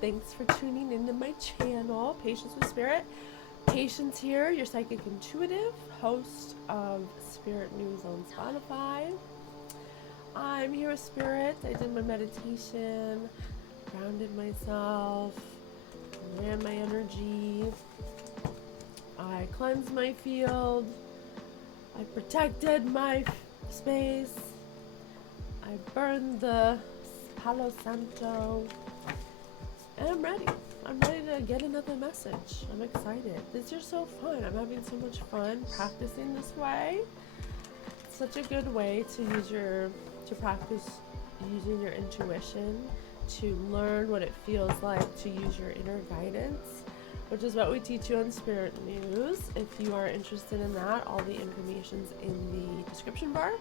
Thanks for tuning into my channel, Patience with Spirit. Patience here, your psychic intuitive, host of Spirit News on Spotify. I'm here with Spirit. I did my meditation, grounded myself, ran my energy. I cleansed my field. I protected my space. I burned the Palo Santo. And I'm ready. I'm ready to get another message. I'm excited. These are so fun. I'm having so much fun practicing this way. It's such a good way to practice using your intuition, to learn what it feels like to use your inner guidance, which is what we teach you on Spirit News. If you are interested in that, all the information's in the description bar.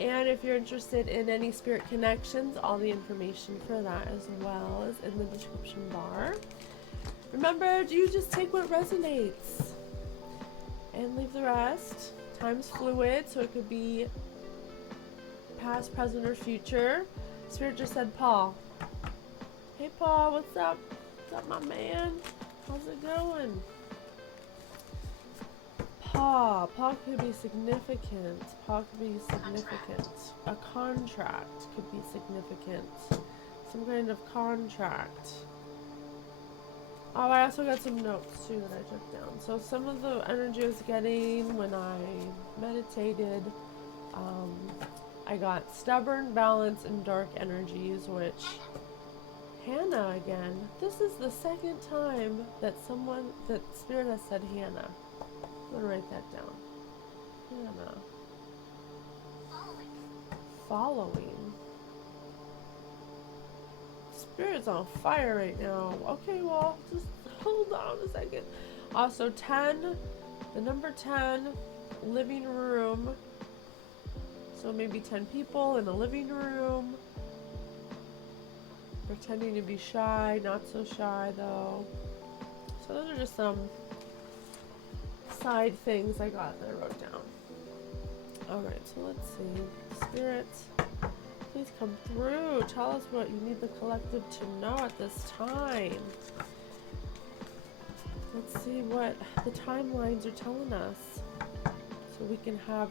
And if you're interested in any spirit connections, all the information for that as well is in the description bar. Remember, you just take what resonates and leave the rest. Time's fluid, so it could be past, present, or future. Spirit just said Paul. Hey Paul, what's up? What's up, my man? How's it going? Paul could be significant. Paul could be significant. A contract could be significant. Some kind of contract. Oh, I also got some notes too that I took down. So some of the energy I was getting when I meditated, I got stubborn, balance, and dark energies, which Hannah again. This is the second time that Spirit has said Hannah. I'm gonna write that down. Hannah. Following. Spirit's on fire right now. Okay, well, just hold on a second. Also, 10, the number 10, living room. So maybe 10 people in a living room. Pretending to be shy, not so shy though. So those are just some side things I got that I wrote down. Alright, so let's see. Spirit, please come through. Tell us what you need the collective to know at this time. Let's see what the timelines are telling us, so we can have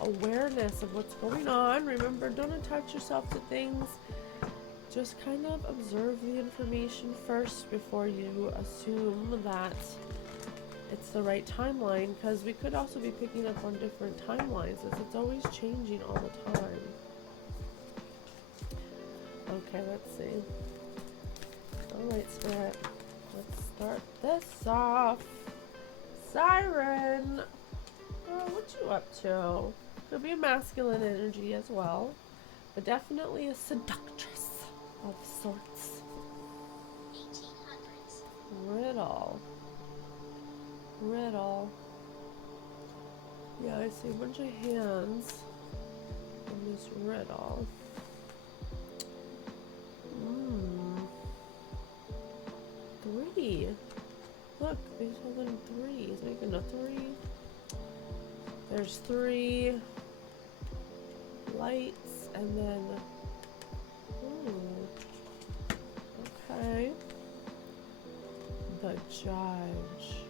awareness of what's going on. Remember, don't attach yourself to things. Just kind of observe the information first before you assume that it's the right timeline, because we could also be picking up on different timelines, as it's always changing all the time. Okay, let's see. Alright, Spirit. Let's start this off. Siren! Oh, what you up to? Could be a masculine energy as well, but definitely a seductress of sorts. 1800s. Riddle. Yeah, I see a bunch of hands in this riddle. 3. Look, he's holding 3. He's making a 3. There's 3 lights, and then okay. The Judge.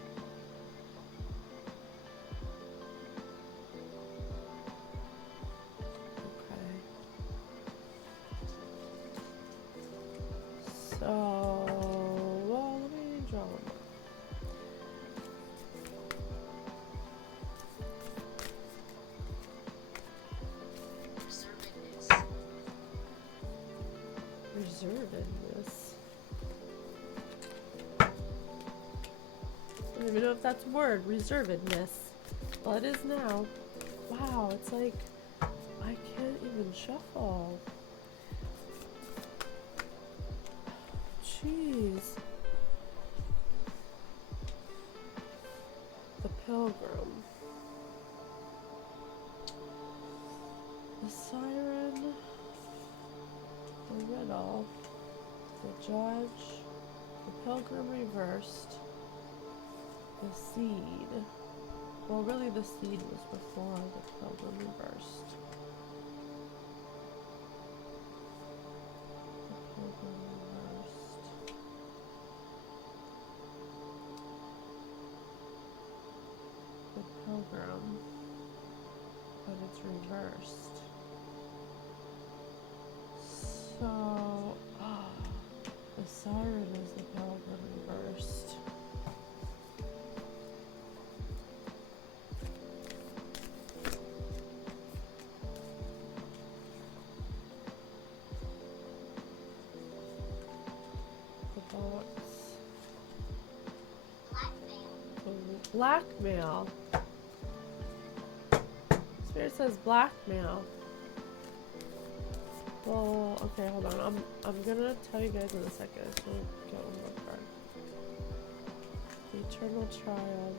So, well, let me draw one. Reservedness. I don't even know if that's a word. Reservedness. Well, it is now. Wow, it's like I can't even shuffle. Jeez. The Pilgrim. The Siren. The Riddle. The Judge. The Pilgrim reversed. The Seed. Well, really the Seed was before the Pilgrim reversed. The Pilgrim reversed. pilgrim, but it's reversed. So, the siren is the pilgrim reversed. The box. Blackmail. Spirit says blackmail. Well, okay, hold on. I'm gonna tell you guys in a second. I just want to get one more card. The Eternal Child.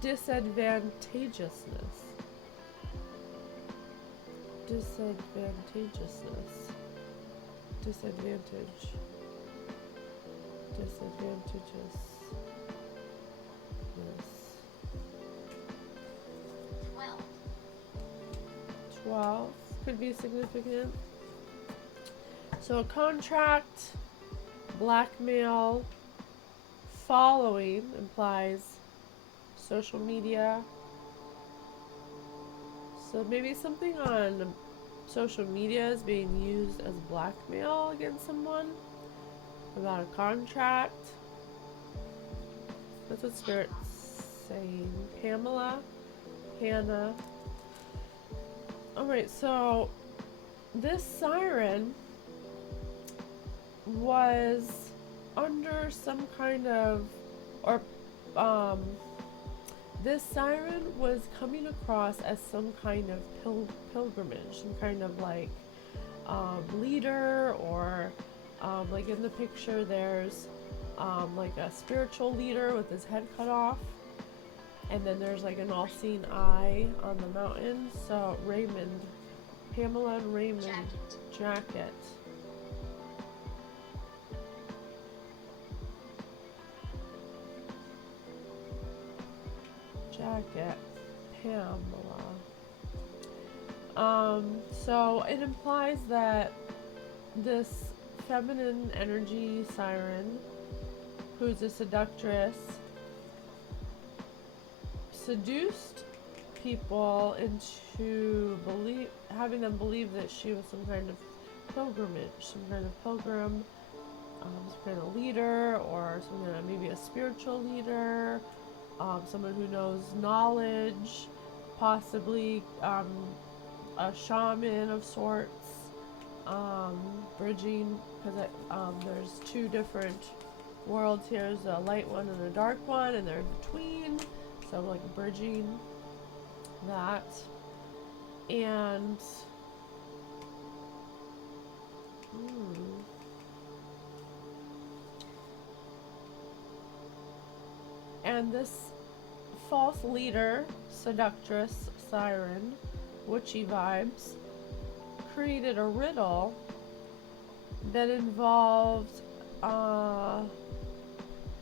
Disadvantageousness. Disadvantageousness. Disadvantage. Disadvantageous. 12 could be significant. So a contract, blackmail, following implies social media. So maybe something on social media is being used as blackmail against someone about a contract. That's what Spirit's saying. Pamela, Hannah. Alright, so this siren was under some kind of, this siren was coming across as some kind of pilgrimage, some kind of like leader, or like in the picture there's like a spiritual leader with his head cut off, and then there's like an all-seeing eye on the mountain. So Raymond, Pamela and Raymond jacket. Jacket, Pamela. So it implies that this feminine energy siren, who's a seductress, seduced people into having them believe that she was some kind of pilgrimage, some kind of pilgrim, some kind of leader, or some kind of maybe a spiritual leader, someone who knows knowledge, possibly a shaman of sorts, bridging, because there's two different worlds here. There's a light one and a dark one, and they're in between, so like bridging that. And and this false leader, seductress, siren, witchy vibes, created a riddle that involved 1,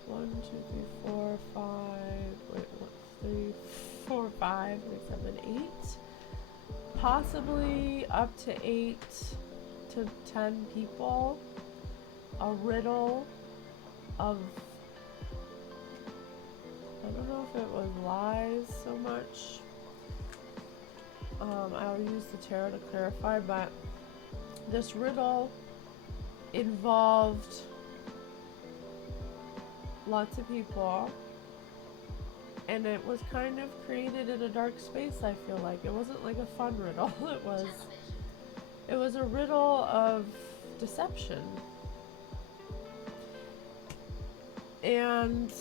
2, 3, 4, 5, wait, 3, 4, 5, 6, 7, 8, possibly up to 8 to 10 people. A riddle of, I don't know if it was lies so much. I'll use the tarot to clarify, but this riddle involved lots of people, and it was kind of created in a dark space. I feel like it wasn't like a fun riddle. It was a riddle of deception. And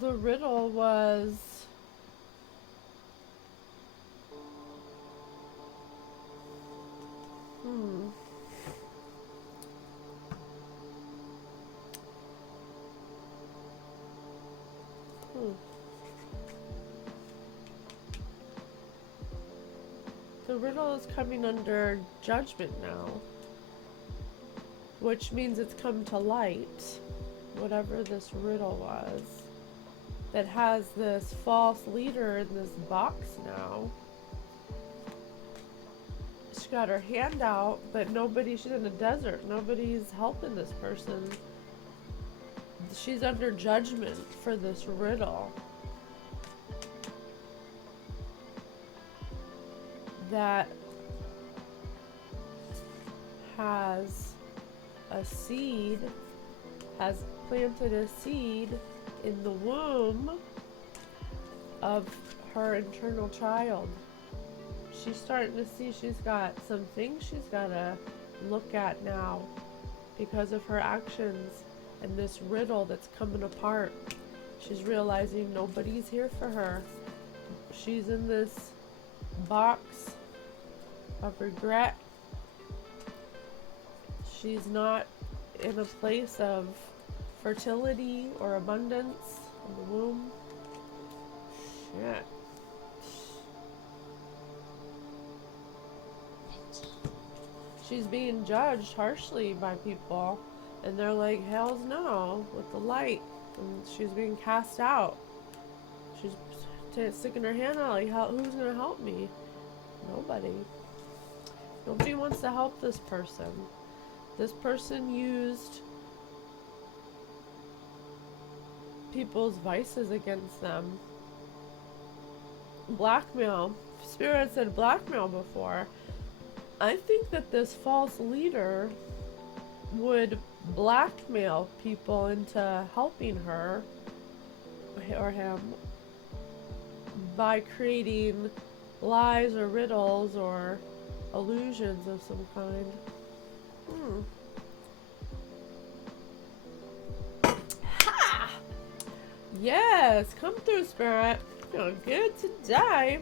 the riddle was the riddle is coming under judgment now, which means it's come to light, whatever this riddle was, that has this false leader in this box now. got her hand out, but she's in a desert. Nobody's helping this person. She's under judgment for this riddle that has planted a seed in the womb of her internal child. She's starting to see she's got some things she's got to look at now because of her actions and this riddle that's coming apart. She's realizing nobody's here for her. She's in this box of regret. She's not in a place of fertility or abundance in the womb. Shit. She's being judged harshly by people, and they're like, hells no, with the light. And she's being cast out. She's sticking her hand out like, who's gonna help me? Nobody. Nobody wants to help this person. This person used people's vices against them. Blackmail. Spirit said blackmail before. I think that this false leader would blackmail people into helping her or him by creating lies or riddles or illusions of some kind. Ha! Yes, come through, Spirit. Feeling good today.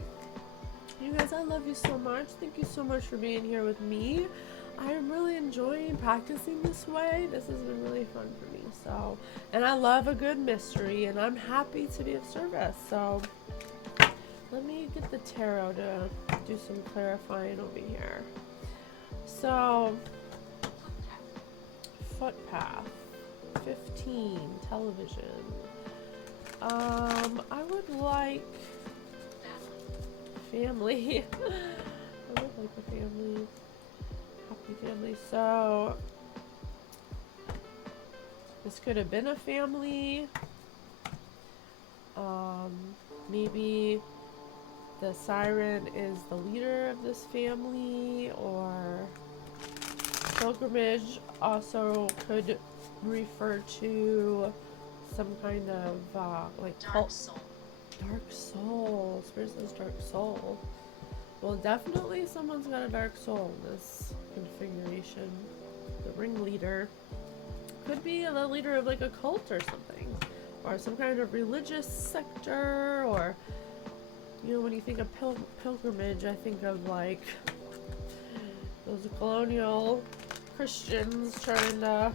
You guys, I love you so much. Thank you so much for being here with me. I am really enjoying practicing this way. This has been really fun for me. So, and I love a good mystery, and I'm happy to be of service. So, let me get the tarot to do some clarifying over here. So, footpath, 15, television. I would like family. I would like a family. Happy family. So, this could have been a family. Maybe the siren is the leader of this family, or pilgrimage also could refer to some kind of like dark soul. Dark soul. Spirit says dark soul. Well, definitely someone's got a dark soul in this configuration. The ringleader could be the leader of like a cult or something, or some kind of religious sector, or, you know, when you think of pilgrimage, I think of like those colonial Christians trying to,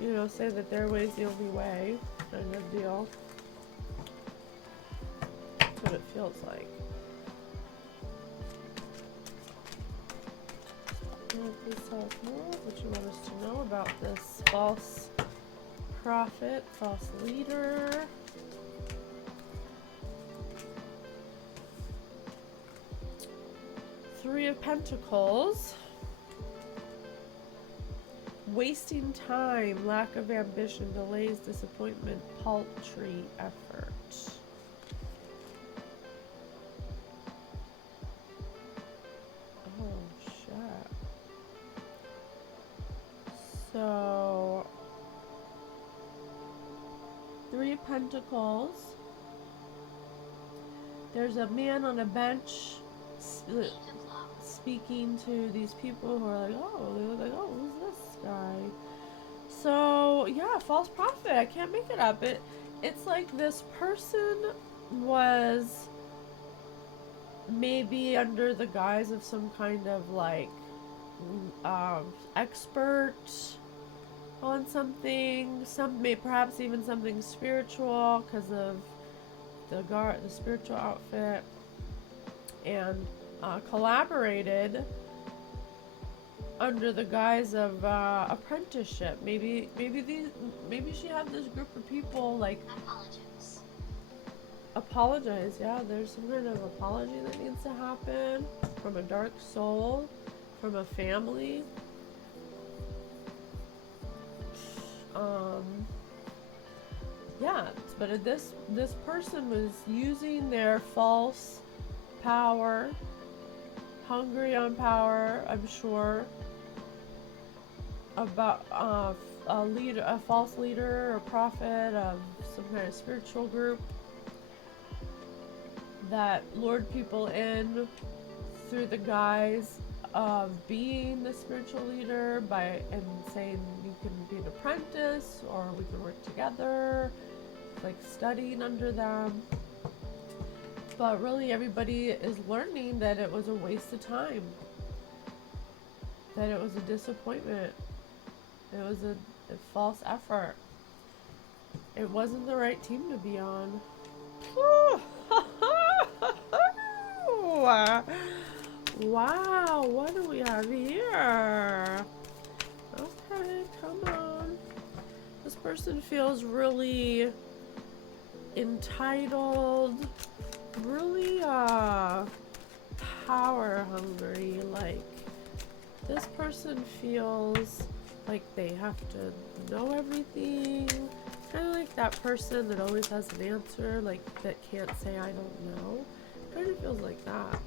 you know, say that their way's the only way, kind of deal. That's what it feels like. Please tell us more what you want us to know about this false prophet, false leader. Three of Pentacles. Wasting time, lack of ambition, delays, disappointment, paltry effort. Oh, shit. So, Three of Pentacles. There's a man on a bench speaking to these people who are like, oh, they look like, oh, who's this guy? So, yeah, false prophet. I can't make it up. It's like this person was maybe under the guise of some kind of like expert on something, perhaps even something spiritual because of the spiritual outfit, and collaborated under the guise of apprenticeship. Maybe she had this group of people like apologize. Yeah, there's some kind of apology that needs to happen from a dark soul. from a family. Yeah, but this person was using their false power, hungry on power, I'm sure, about a leader, a false leader or prophet of some kind of spiritual group that lured people in through the guise of being the spiritual leader and saying you can be an apprentice or we can work together, like studying under them. But really everybody is learning that it was a waste of time, that it was a disappointment, it was a false effort, it wasn't the right team to be on. Wow, what do we have here? Okay, come on. This person feels really entitled, really power hungry. Like, this person feels like they have to know everything. Kind of like that person that always has an answer, like that can't say I don't know. Kind of feels like that.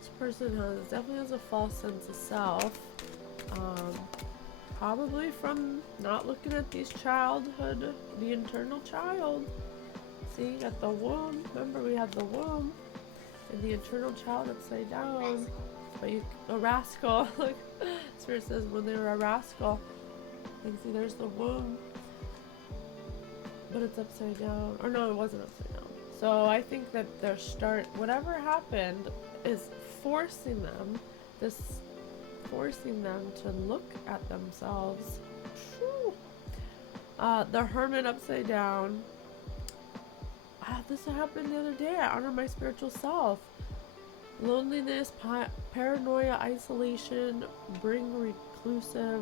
This person definitely has a false sense of self. Probably from not looking at these childhood, the internal child. See, at the womb, remember we had the womb and the internal child upside down. But a rascal, like Spirit says, when they were a rascal, you can see there's the womb, but it's upside down. Or no, it wasn't upside down. So I think that whatever happened is forcing them to look at themselves. The Hermit upside down. This happened the other day. I honor my spiritual self. Loneliness, paranoia, isolation, bring reclusive.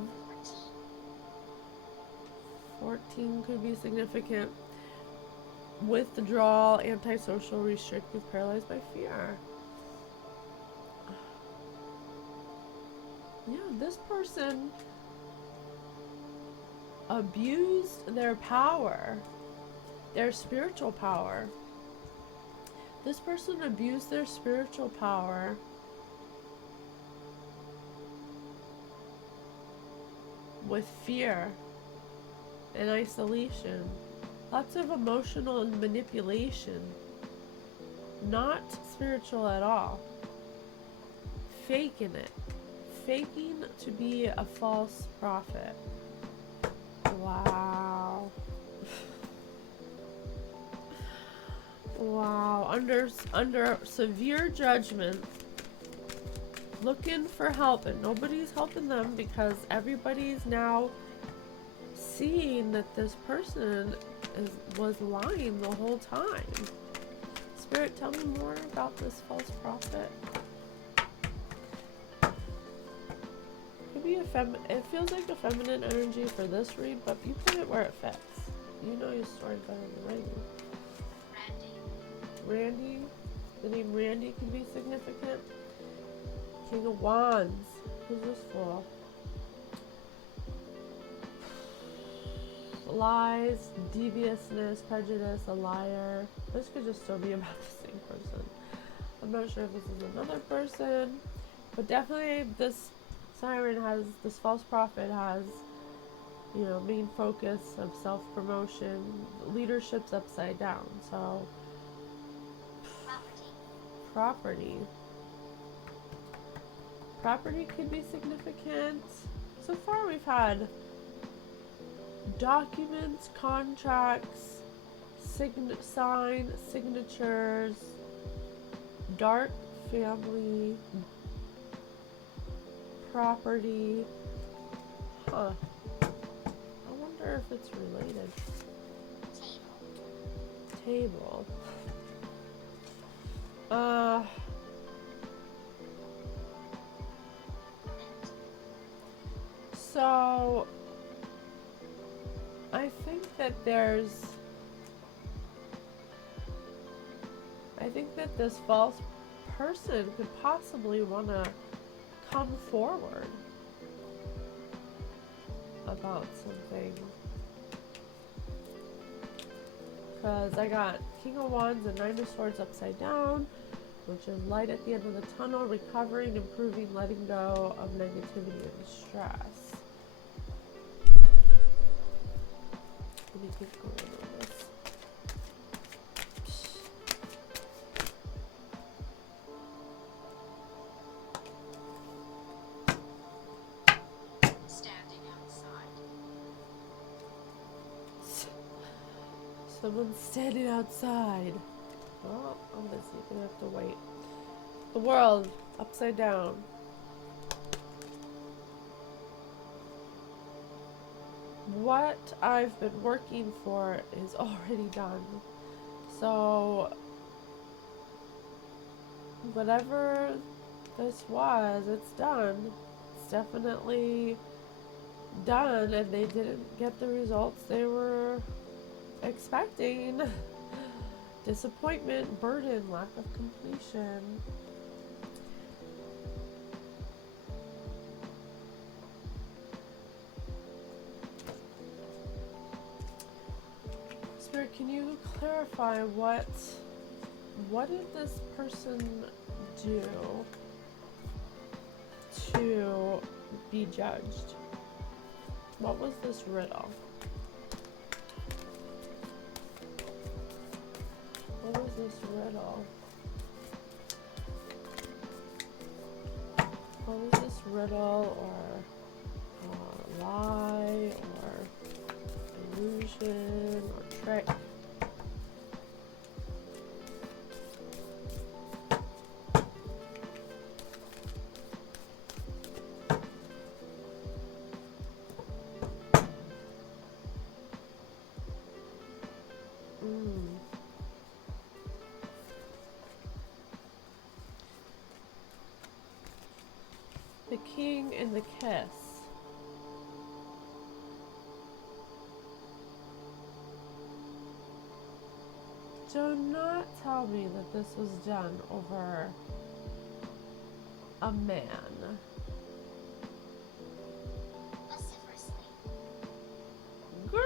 14 could be significant. Withdrawal, antisocial, restrictive, paralyzed by fear. Yeah, this person abused their power, their spiritual power. This person abused their spiritual power with fear and isolation. Lots of emotional manipulation. Not spiritual at all. Faking it. Faking to be a false prophet. Wow. Wow. Under severe judgment. Looking for help, and nobody's helping them because everybody's now seeing that this person was lying the whole time. Spirit, tell me more about this false prophet. Could be it feels like a feminine energy for this read, but you put it where it fits. You know your story better than I do. Randy? The name Randy can be significant. King of Wands. Who's this for? Lies, deviousness, prejudice, a liar. This could just still be about the same person. I'm not sure if this is another person, but definitely this false prophet has, main focus of self-promotion. Leadership's upside down, so property could be significant. So far we've had documents, contracts, signatures, dark family, property. I wonder if it's related. Table. So I think that this false person could possibly want to come forward about something. Because I got King of Wands and Nine of Swords upside down, which is light at the end of the tunnel, recovering, improving, letting go of negativity and stress. Let me keep going on this. Standing outside. Someone's standing outside. Oh, I'm busy. Gonna have to wait. The world upside down. What I've been working for is already done. So, whatever this was, it's done. It's definitely done, and they didn't get the results they were expecting. Disappointment, burden, lack of completion. Spirit, can you clarify what did this person do to be judged? What was this riddle? What was this riddle? What was this riddle or lie or illusion or trick? The King and the Kiss. Do not tell me that this was done over a man. Girl,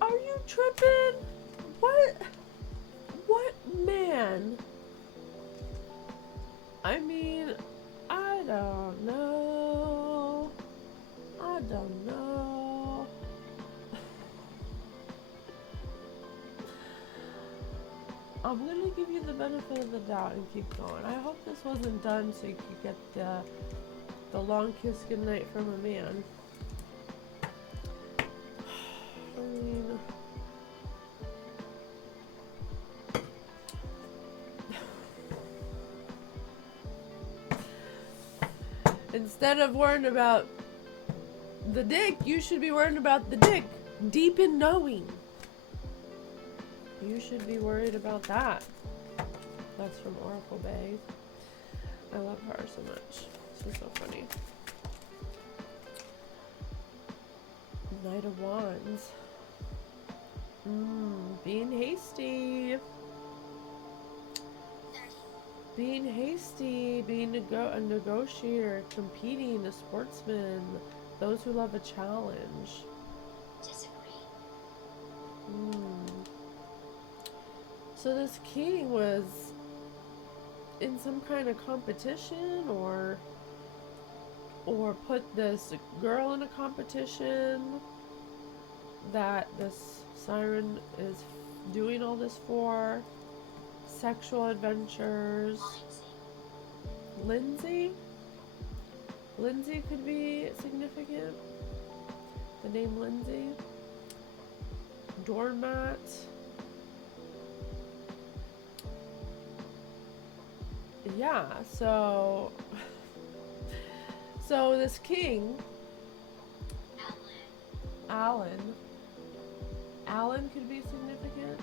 are you tripping? What man? I mean, I don't know. I don't know. I'm gonna give you the benefit of the doubt and keep going. I hope this wasn't done so you could get the long kiss goodnight from a man. I mean, instead of worrying about the dick, you should be worrying about the dick. Deep in knowing. You should be worried about that. That's from Oracle Bay. I love her so much. She's so funny. Knight of Wands. Being hasty. Being hasty, being a negotiator, competing, a sportsman, those who love a challenge. Disagree. So this king was in some kind of competition or put this girl in a competition that this siren is doing all this for. Sexual adventures. Lindsay? Lindsay could be significant. The name Lindsay. Doormat. Yeah, so this king, Alan could be significant.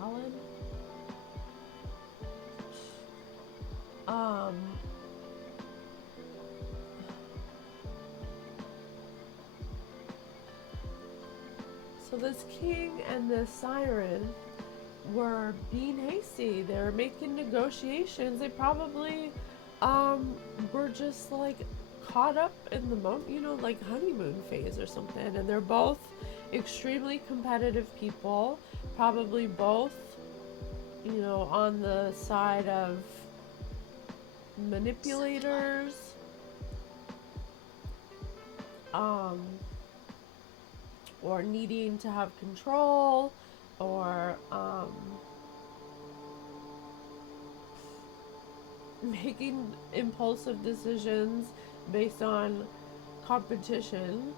Alan. So this king and this siren were being hasty. They were making negotiations. They probably were just like caught up in the moment, you know, like honeymoon phase or something. And they're both extremely competitive people, probably both, you know, on the side of manipulators, or needing to have control, or making impulsive decisions based on competition,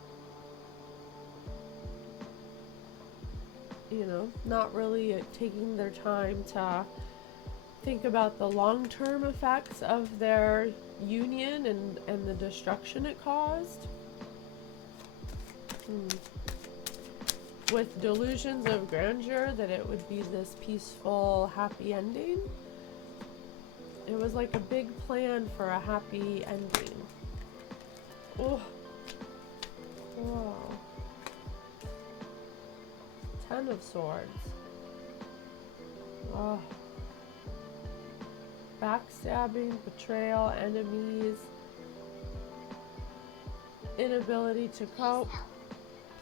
you know, not really taking their time to think about the long-term effects of their union and the destruction it caused. With delusions of grandeur that it would be this peaceful, happy ending. It was like a big plan for a happy ending. Oh. Wow. 10 of Swords. Oh. Backstabbing, betrayal, enemies, inability to cope.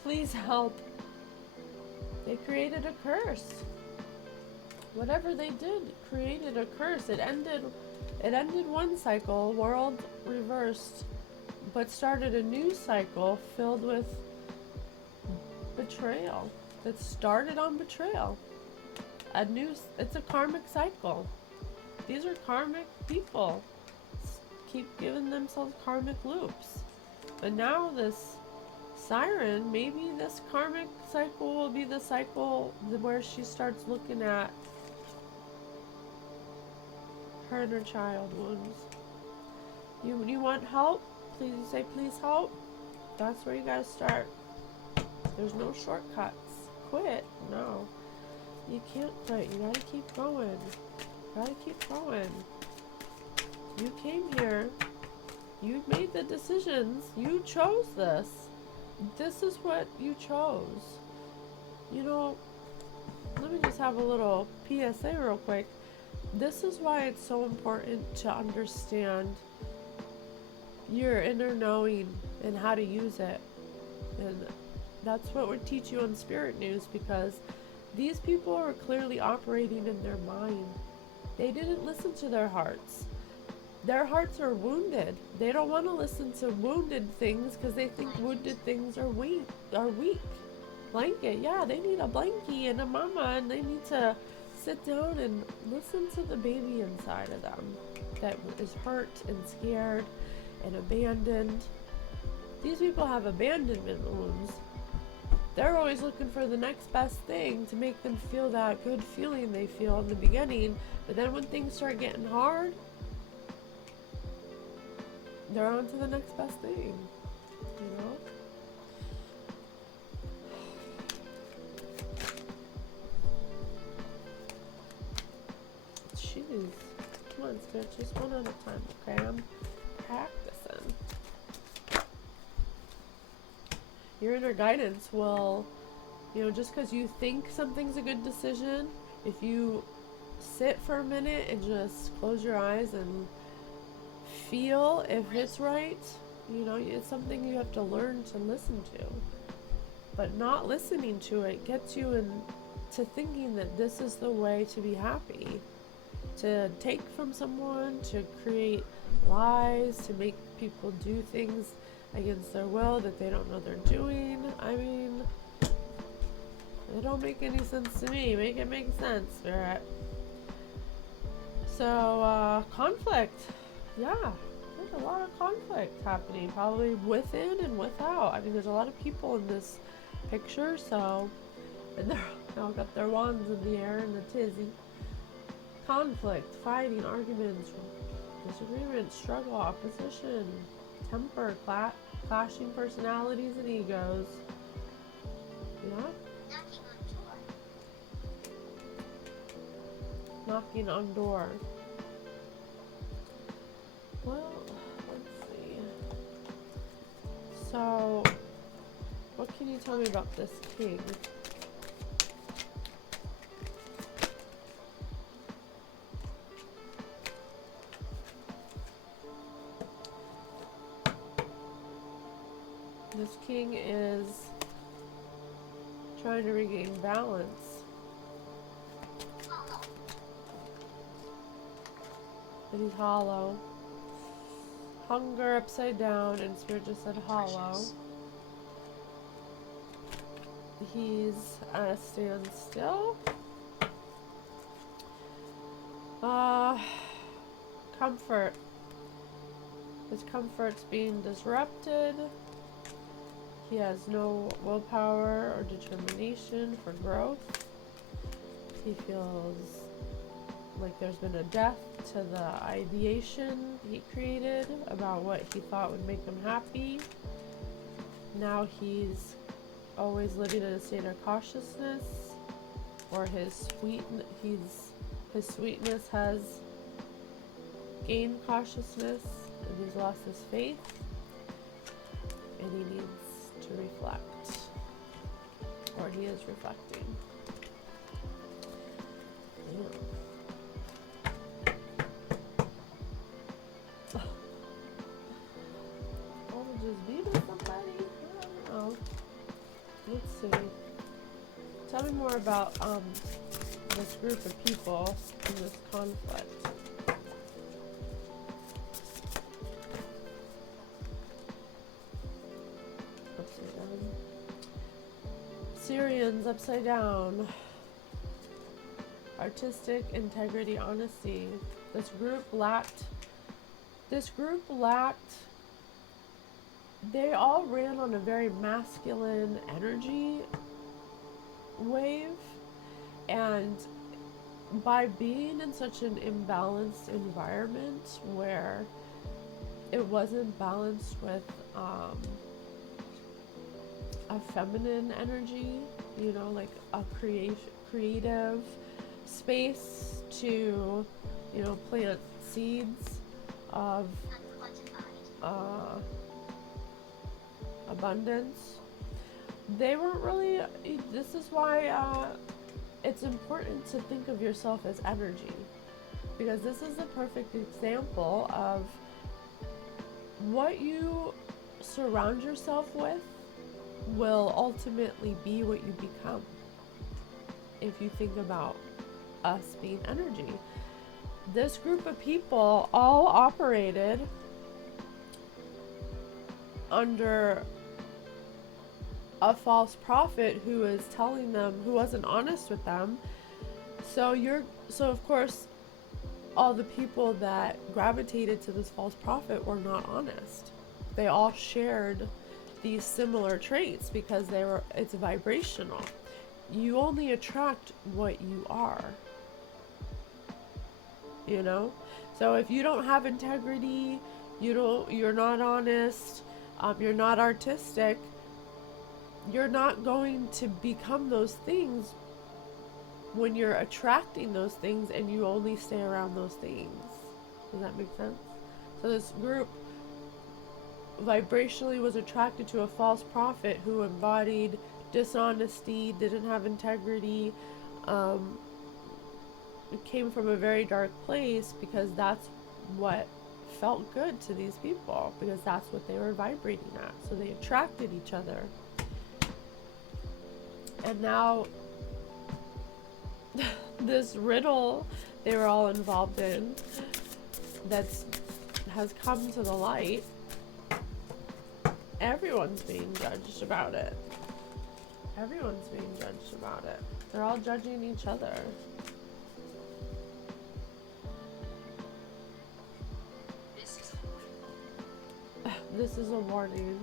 Please help. They created a curse. Whatever they did created a curse. It ended one cycle, world reversed, but started a new cycle filled with betrayal. That started on betrayal. It's a karmic cycle. These are karmic people. Keep giving themselves karmic loops. But now this siren, maybe this karmic cycle will be the cycle where she starts looking at her inner child wounds. You want help? Please say please help. That's where you gotta start. There's no shortcuts. Quit? No. You can't quit. You gotta keep going. You gotta keep going. You came here. You made the decisions. You chose this. This is what you chose. You know, let me just have a little PSA real quick. This is why it's so important to understand your inner knowing and how to use it. And that's what we teach you on Spirit News, because these people are clearly operating in their mind. They didn't listen to their hearts. Their hearts are wounded. They don't want to listen to wounded things because they think wounded things are weak. Blanket, yeah, they need a blankie and a mama, and they need to sit down and listen to the baby inside of them that is hurt and scared and abandoned. These people have abandonment wounds. They're always looking for the next best thing to make them feel that good feeling they feel in the beginning, but then when things start getting hard, they're on to the next best thing, you know? Jeez. Come on, Spirit, just one at a time, okay? I'm practicing. Your inner guidance will, you know, just because you think something's a good decision, if you sit for a minute and just close your eyes and feel if it's right, you know, it's something you have to learn to listen to. But not listening to it gets you into thinking that this is the way to be happy. To take from someone, to create lies, to make people do things against their will that they don't know they're doing. I mean, it don't make any sense to me. Make it make sense, Spirit. So, conflict. Yeah, there's a lot of conflict happening, probably within and without. I mean, there's a lot of people in this picture, so, and they're all got their wands in the air and the tizzy. Conflict, fighting, arguments, disagreement, struggle, opposition, temper, clashing personalities and egos. Yeah. Knocking on door. Well, let's see. So, what can you tell me about this king? This king is trying to regain balance. But he's hollow. Hunger upside down, and Spirit just said hollow. He's at a standstill. Comfort. His comfort's being disrupted. He has no willpower or determination for growth. He feels like there's been a death to the ideation he created about what he thought would make him happy. Now he's always living in a state of cautiousness, or his sweetness has gained cautiousness, and he's lost his faith, and he needs to reflect, or he is reflecting. Yeah. Just be with somebody? I don't know. Let's see. Tell me more about this group of people in this conflict. Upside down. Syrians upside down. Artistic integrity, honesty. This group lacked. They all ran on a very masculine energy wave, and by being in such an imbalanced environment where it wasn't balanced with a feminine energy, you know, like a creative space to, you know, plant seeds of abundance. They weren't really, this is why it's important to think of yourself as energy, because this is a perfect example of what you surround yourself with will ultimately be what you become. If you think about us being energy, this group of people all operated under a false prophet who was telling them, who wasn't honest with them. So of course all the people that gravitated to this false prophet were not honest. They all shared these similar traits because it's vibrational. You only attract what you are, you know? So if you don't have integrity, you're not honest, you're not artistic, you're not going to become those things when you're attracting those things, and you only stay around those things. Does that make sense? So this group vibrationally was attracted to a false prophet who embodied dishonesty, didn't have integrity, it came from a very dark place, because that's what felt good to these people, because that's what they were vibrating at. So they attracted each other. And now this riddle they were all involved in has come to the light. Everyone's being judged about it. Everyone's being judged about it. They're all judging each other. This is a warning.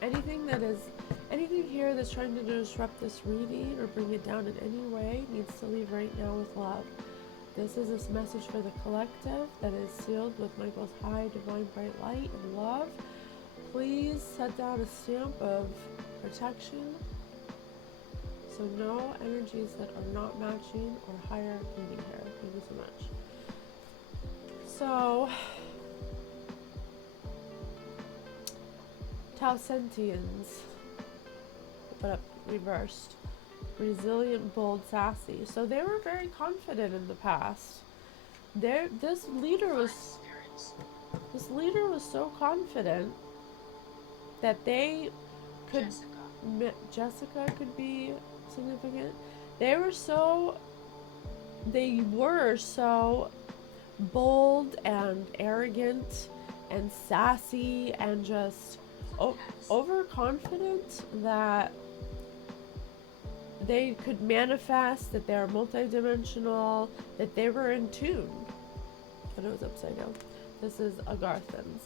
Anything here that's trying to disrupt this reading or bring it down in any way needs to leave right now with love. This is this message for the collective that is sealed with Michael's high divine bright light and love. Please set down a stamp of protection so no energies that are not matching or higher can be here. Thank you so much. So, Tausentians, but reversed. Resilient, bold, sassy. So they were very confident in the past. This leader was... This leader was so confident that they could. Jessica could be significant. They were so bold and arrogant and sassy and just overconfident that they could manifest, that they're multidimensional, that they were in tune. But it was upside down. This is Agarthans.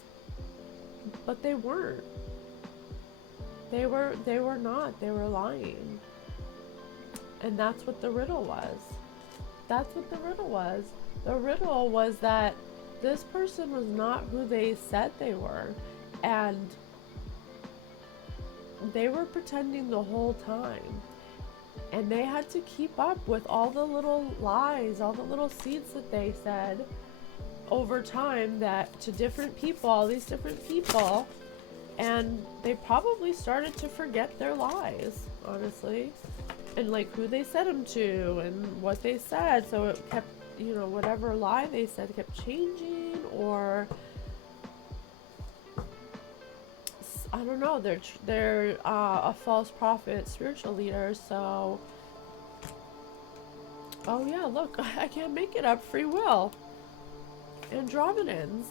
But they weren't. They were not. They were lying. And that's what the riddle was. That's what the riddle was. The riddle was that this person was not who they said they were. And they were pretending the whole time. And they had to keep up with all the little lies, all the little seeds that they said over time, that to different people, all these different people. And they probably started to forget their lies, honestly. And like who they said them to and what they said. So it kept, whatever lie they said kept changing, or I don't know, they're a false prophet spiritual leader. So, oh yeah, look, I can't make it up, free will. Andromedans,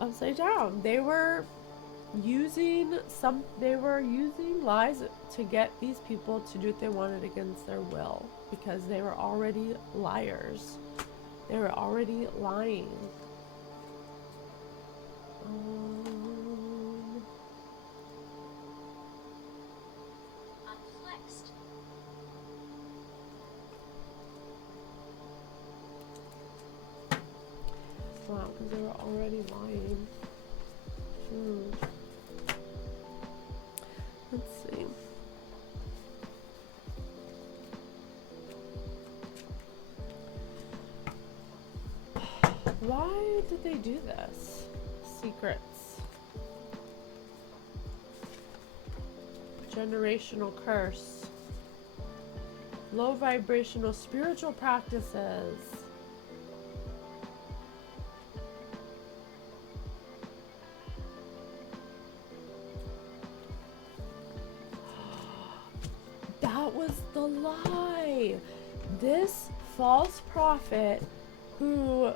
upside down. They were using lies to get these people to do what they wanted against their will, because they were already liars. They were already lying. Unflexed. Wow, because they were already lying. Let's see. Why did they do this? Secrets. Generational curse. Low vibrational spiritual practices. That was the lie. This false prophet who,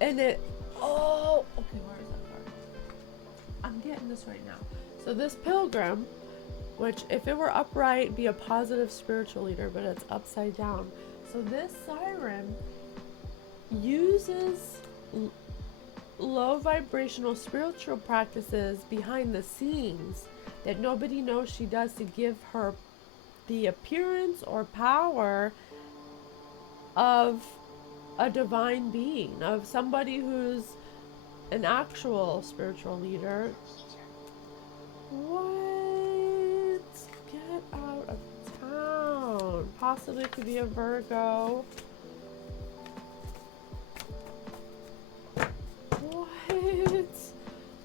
okay, where is that card? I'm getting this right now. So this pilgrim, which if it were upright, be a positive spiritual leader, but it's upside down. So this siren uses low vibrational spiritual practices behind the scenes that nobody knows she does, to give her the appearance or power of a divine being, of somebody who's an actual spiritual leader. What? Get out of town. Possibly could be a Virgo. What?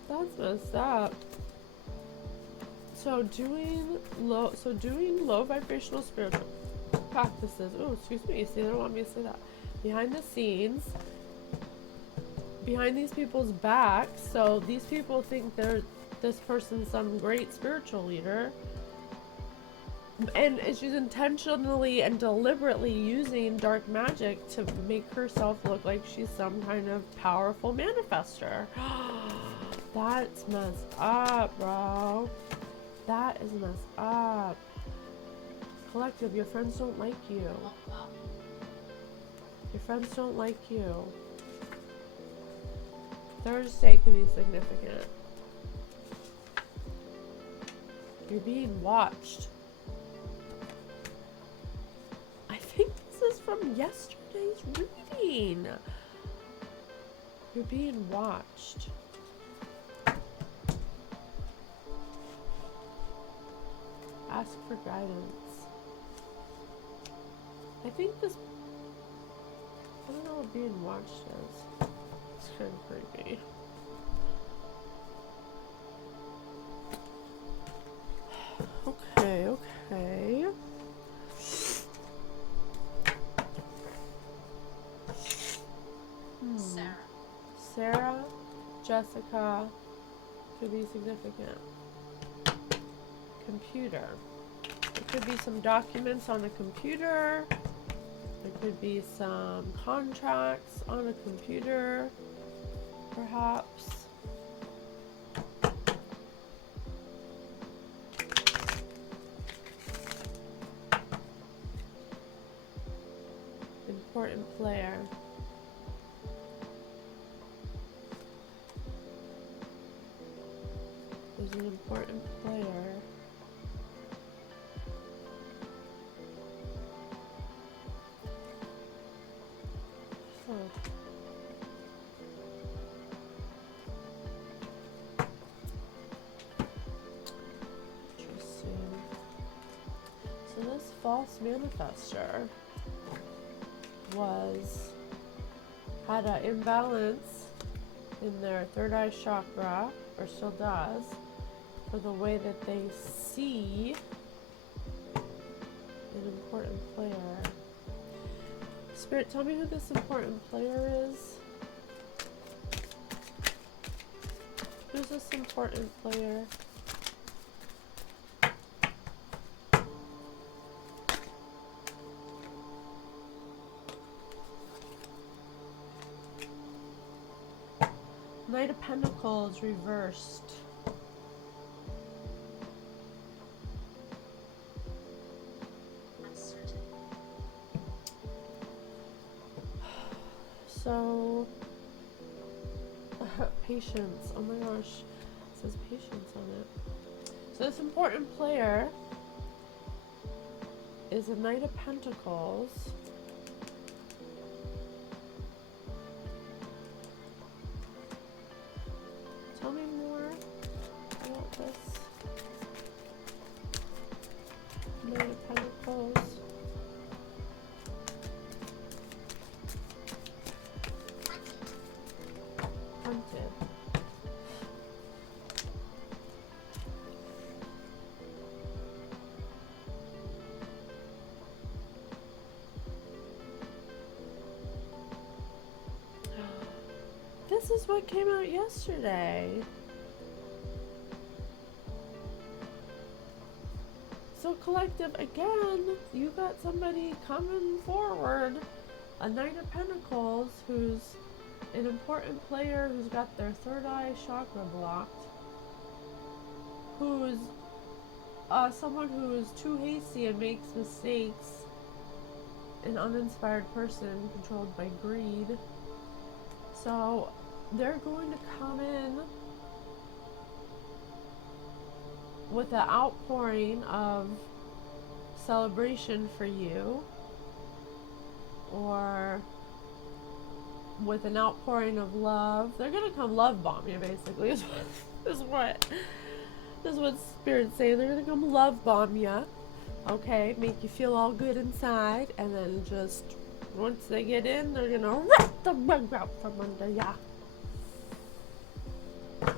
That's messed up. So doing low vibrational spiritual practices. Oh, excuse me. See, they don't want me to say that. Behind the scenes, behind these people's backs. So these people think this person's some great spiritual leader, and she's intentionally and deliberately using dark magic to make herself look like she's some kind of powerful manifester. That's messed up, bro. That is messed up. Collective, your friends don't like you. Your friends don't like you. Thursday could be significant. You're being watched. I think this is from yesterday's reading. You're being watched. Ask for guidance. I think this, I don't know what being watched is. It's kind of creepy. Okay. Sarah. Sarah, Jessica, could be significant. Computer. There could be some documents on a computer. There could be some contracts on a computer, perhaps. Important player. There's an important player. Interesting. So this false manifester had an imbalance in their third eye chakra, or still does, for the way that they see an important player. Spirit, tell me who this important player is. Who's this important player? Knight of Pentacles reversed. Uncertain. So, patience. Oh my gosh, it says patience on it. So this important player is a Knight of Pentacles. Tell me more about this Knight of Pentacles. Hunted. This is what came out yesterday. So collective, again, you got somebody coming forward, a Knight of Pentacles, who's an important player, who's got their third eye chakra blocked, who's someone who is too hasty and makes mistakes, an uninspired person controlled by greed. So they're going to come in with an outpouring of celebration for you, or with an outpouring of love. They're gonna come love bomb you, basically, is what Spirit's saying. They're gonna come love bomb you, okay, make you feel all good inside, and then just once they get in, they're gonna rip the rug out from under ya.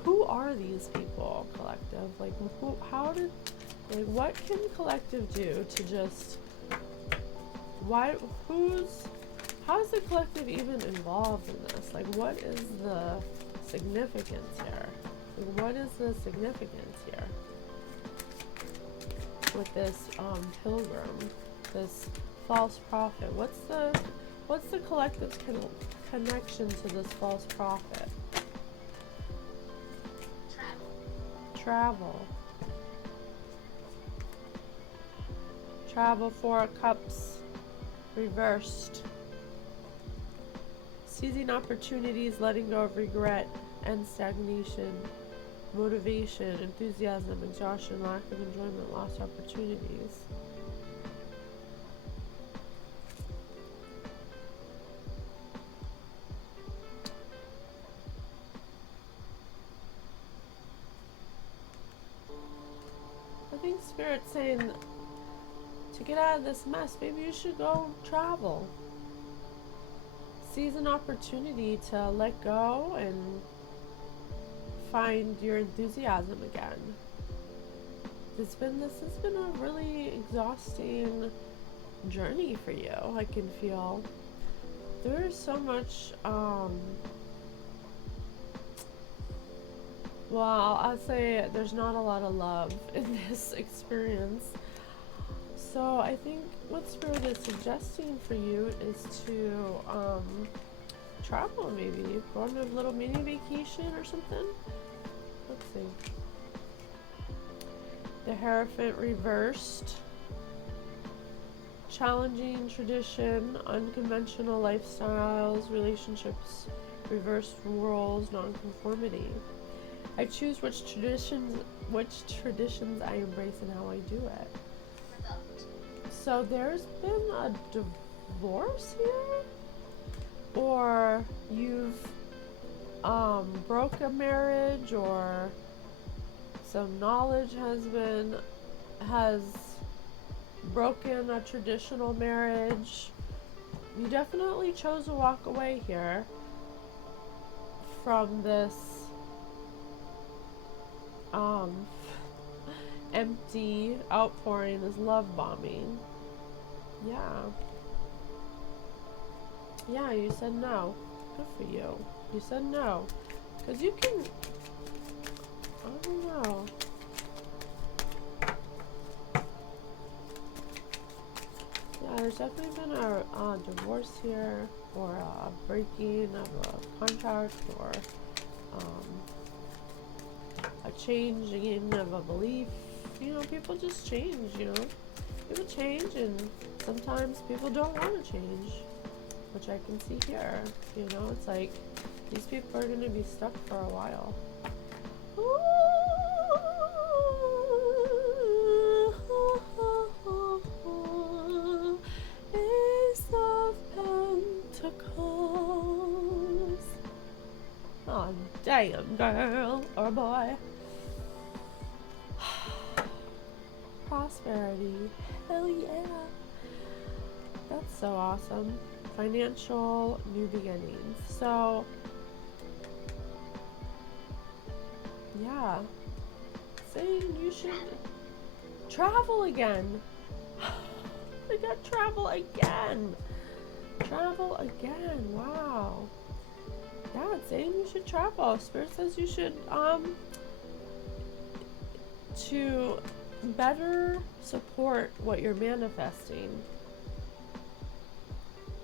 Who are these people, collective? Like, what can collective do to just, how is the collective even involved in this? Like, what is the significance here? Like, what is the significance here with this pilgrim, this false prophet? What's the collective's connection to this false prophet? Travel. Travel, Four of Cups reversed. Seizing opportunities, letting go of regret and stagnation. Motivation, enthusiasm, exhaustion, lack of enjoyment, lost opportunities. I think Spirit's saying, to get out of this mess, maybe you should go travel. Seize an opportunity to let go and find your enthusiasm again. This has been a really exhausting journey for you. I can feel there's so much Well, I'll say there's not a lot of love in this experience. So I think what Spirit is suggesting for you is to travel, maybe. Go on a little mini vacation or something. Let's see. The Hierophant reversed. Challenging tradition, unconventional lifestyles, relationships, reversed roles, nonconformity. I choose which traditions I embrace and how I do it. So there's been a divorce here, or you've broke a marriage, or some knowledge has broken a traditional marriage. You definitely chose to walk away here from this empty outpouring, this love bombing. Yeah, you said no. Good for you. You said no. Because you can, I don't know. Yeah, there's definitely been a divorce here, or a breaking of a contract, or a changing of a belief. You know, people just change, you know. People change, and sometimes people don't want to change, which I can see here. You know, it's like these people are going to be stuck for a while. Ace of Pentacles. Oh, damn, girl or boy. Prosperity. Hell yeah. That's so awesome. Financial new beginnings. So, yeah. Saying you should travel again. I got travel again. Travel again. Wow. Yeah, it's saying you should travel. Spirit says you should, to better support what you're manifesting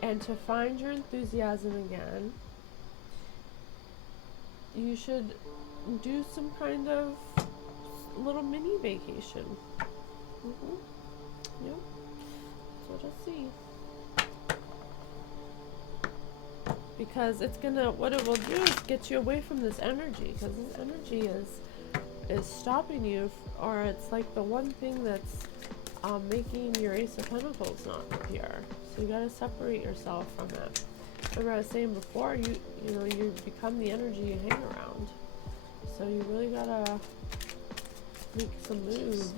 and to find your enthusiasm again, you should do some kind of little mini vacation. Yep, that's what I see. Because it's gonna, what it will do is get you away from this energy, because this energy is stopping you, or it's like the one thing that's making your Ace of Pentacles not appear. So you gotta separate yourself from it. Remember I was saying before, you know, you become the energy you hang around. So you really gotta make some moves.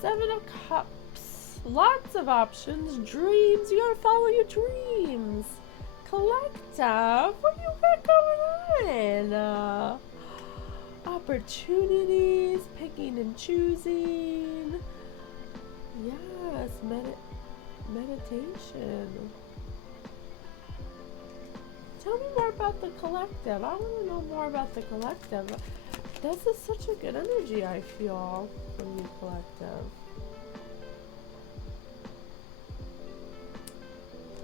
Seven of Cups. Lots of options. Dreams. You gotta follow your dreams. Collective. What do you got going on? Opportunities. Picking and choosing. Yes. Meditation. Tell me more about the collective. I want to know more about the collective. This is such a good energy I feel from the collective.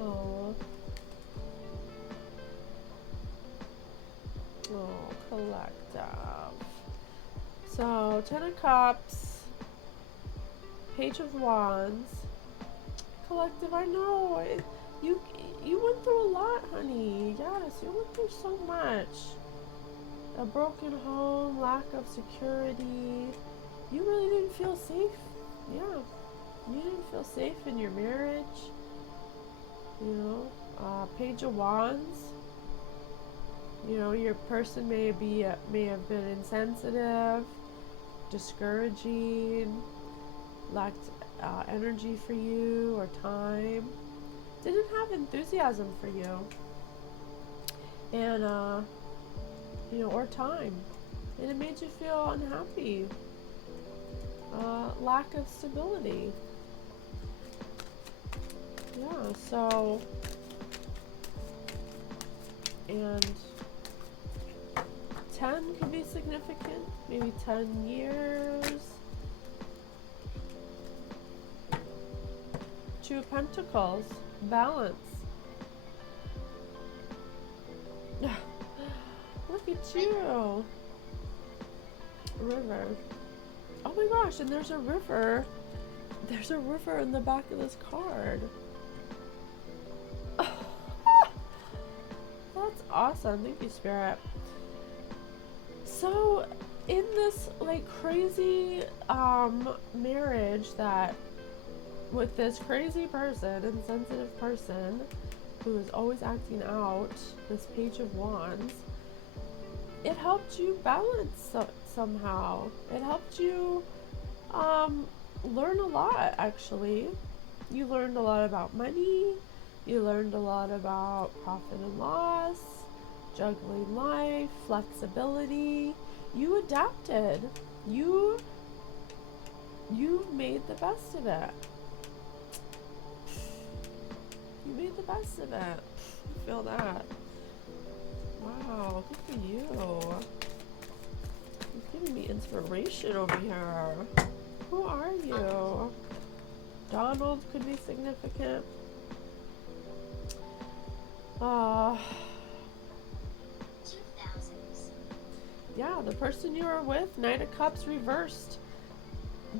Oh, collective. So, Ten of Cups, Page of Wands. Collective, I know. You went through a lot, honey. Yes, you went through so much. A broken home, lack of security. You really didn't feel safe. Yeah. You didn't feel safe in your marriage. You know, Page of Wands. You know, your person may have been insensitive, discouraging, lacked energy for you or time. Didn't have enthusiasm for you. And you know, or time. And it made you feel unhappy. Lack of stability. Yeah, so, and 10 could be significant. Maybe 10 years. 2 of Pentacles. Balance. Look at you. River. Oh my gosh, and there's a river. There's a river in the back of this card. That's awesome. Thank you, Spirit. So, in this like crazy marriage that with this crazy person, insensitive person who is always acting out, this Page of Wands, it helped you balance somehow. It helped you learn a lot, actually. You learned a lot about money. You learned a lot about profit and loss, juggling life, flexibility. You adapted. You made the best of it. You made the best of it. I feel that. Wow, good for you. You're giving me inspiration over here. Who are you? Donald could be significant. 2000s. Yeah, the person you were with, Knight of Cups reversed.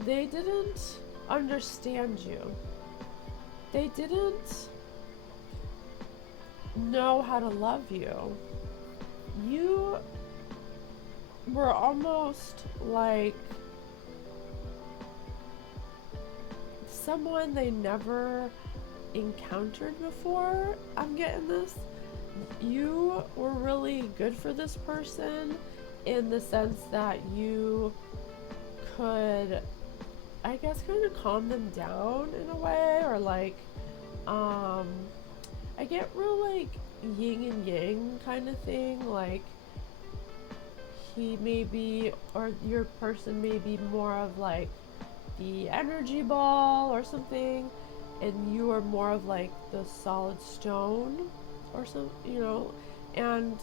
They didn't understand you. They didn't know how to love you. You were almost like someone they never encountered before. I'm getting this. You were really good for this person in the sense that you could, I guess, kind of calm them down in a way, or like, I get real like yin and yang kind of thing, like he may be, or your person may be more of like the energy ball or something, and you are more of like the solid stone or some, you know, and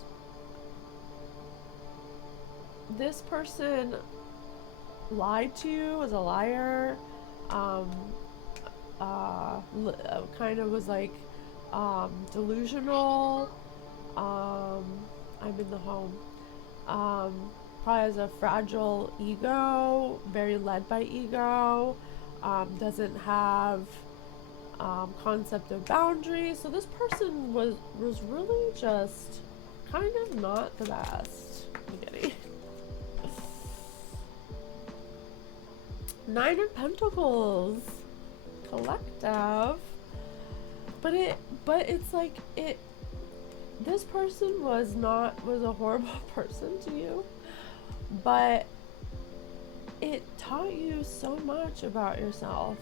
this person lied to you, was a liar, kind of was like delusional. I'm in the home. Probably has a fragile ego, very led by ego, doesn't have concept of boundaries. So this person was really just kind of not the best. I'm kidding. 9 of Pentacles, collective, but it's like this person was a horrible person to you, but it taught you so much about yourself.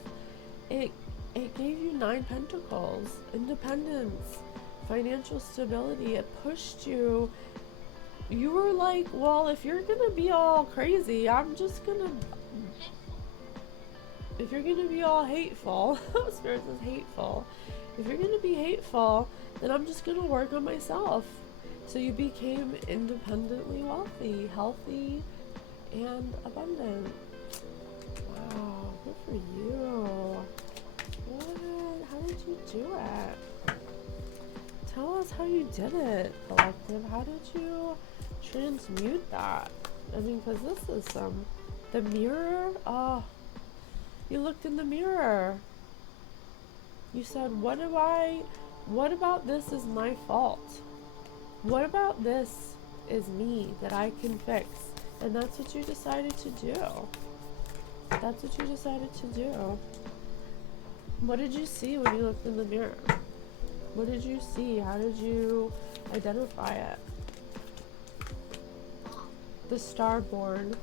It gave you 9 Pentacles, independence, financial stability. It pushed you. You were like, well, if you're gonna be all crazy, if you're gonna be all hateful, Spirit says hateful. If you're gonna be hateful, then I'm just gonna work on myself. So you became independently wealthy, healthy, and abundant. Wow, good for you. What? How did you do it? Tell us how you did it, collective. How did you transmute that? I mean, because this is the mirror. Oh, you looked in the mirror. You said, what about this is my fault? What about this is me that I can fix? And that's what you decided to do. That's what you decided to do. What did you see when you looked in the mirror? What did you see? How did you identify it? The Starborn.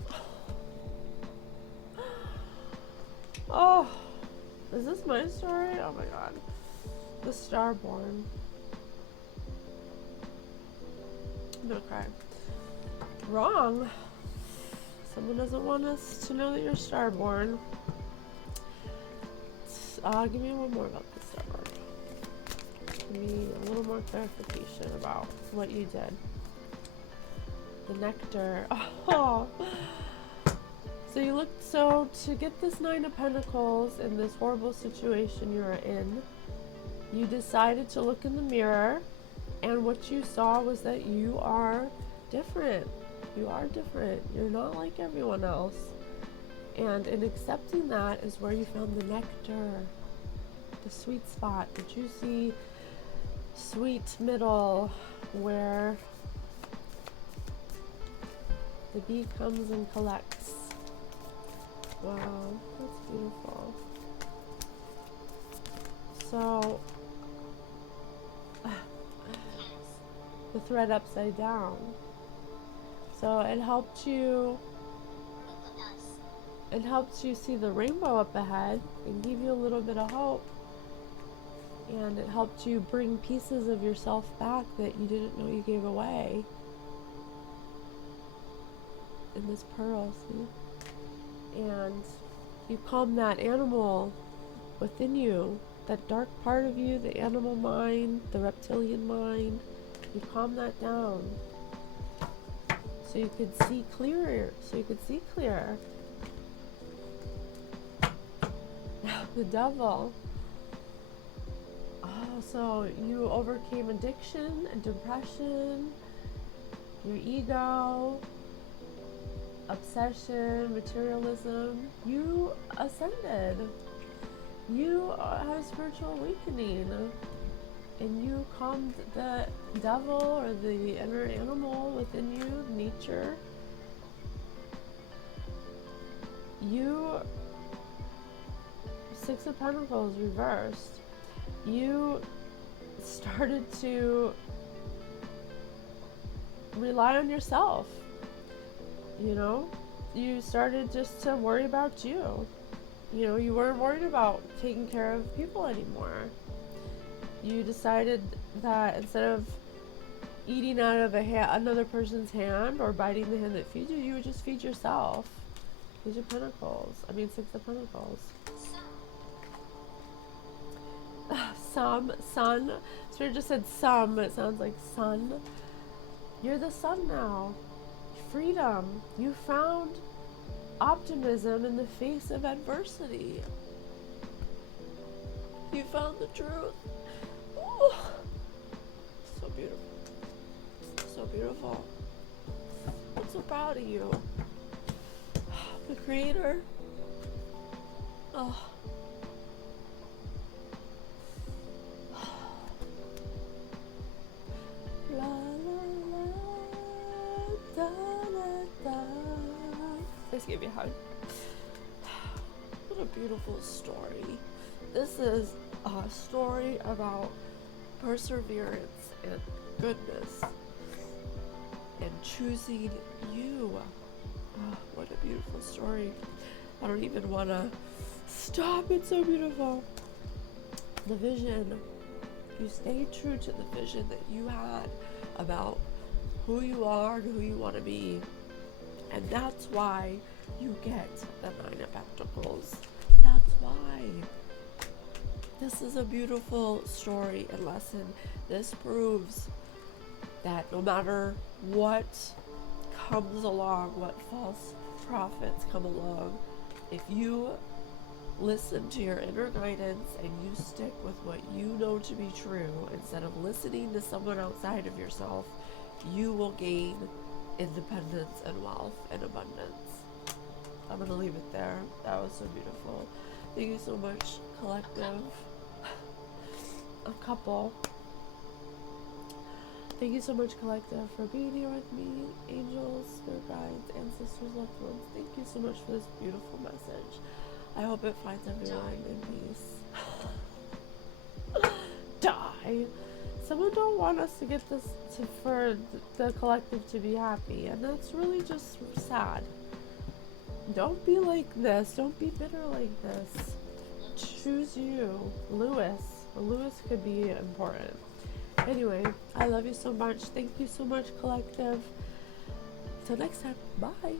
Oh, is this my story? Oh my god. The Starborn. I'm gonna cry. Wrong. Someone doesn't want us to know that you're Starborn. Give me one more about the Starborn. Give me a little more clarification about what you did. the nectar. Oh. So to get this Nine of Pentacles in this horrible situation you're in, you decided to look in the mirror, and what you saw was that you are different. You are different. You're not like everyone else. And in accepting that is where you found the nectar, the sweet spot, the juicy, sweet middle, where the bee comes and collects. Wow, that's beautiful. So, the thread upside down. So it helped you see the rainbow up ahead and give you a little bit of hope. And it helped you bring pieces of yourself back that you didn't know you gave away. In this pearl, see? And you calm that animal within you, that dark part of you, the animal mind, the reptilian mind. You calm that down so you could see clearer. The devil. Oh, so you overcame addiction and depression, your ego, obsession, materialism. You ascended. You had a spiritual awakening, and you calmed the devil or the inner animal within you, nature. You, Six of Pentacles reversed. You started to rely on yourself. You know, you started just to worry about you. You know, you weren't worried about taking care of people anymore. You decided that instead of eating out of another person's hand or biting the hand that feeds you, you would just feed yourself. These are Pentacles. I mean, Six of Pentacles. Sun. Spirit just said some. It sounds like sun. You're the sun now. Freedom. You found optimism in the face of adversity. You found the truth. Ooh. So beautiful. So beautiful. I'm so proud of you. The creator. Oh. La, la, la, da, da, da. Let's give you a hug. What a beautiful story. This is a story about perseverance and goodness and choosing you. Oh, what a beautiful story. I don't even want to stop. It's so beautiful. The vision. You stayed true to the vision that you had about who you are and who you want to be. And that's why you get the Nine of Pentacles. That's why. This is a beautiful story and lesson. This proves that no matter what comes along, what false prophets come along, if you listen to your inner guidance and you stick with what you know to be true instead of listening to someone outside of yourself, you will gain independence and wealth and abundance. I'm going to leave it there. That was so beautiful. Thank you so much, collective. A couple. Thank you so much, collective, for being here with me. Angels, spirit guides, ancestors, loved ones. Thank you so much for this beautiful message. I hope it finds everyone in peace. Die. Someone don't want us to get this for the collective to be happy, and that's really just sad. Don't be like this. Don't be bitter like this. Choose you. Lewis could be important. Anyway, I love you so much. Thank you so much, collective. Till next time. Bye.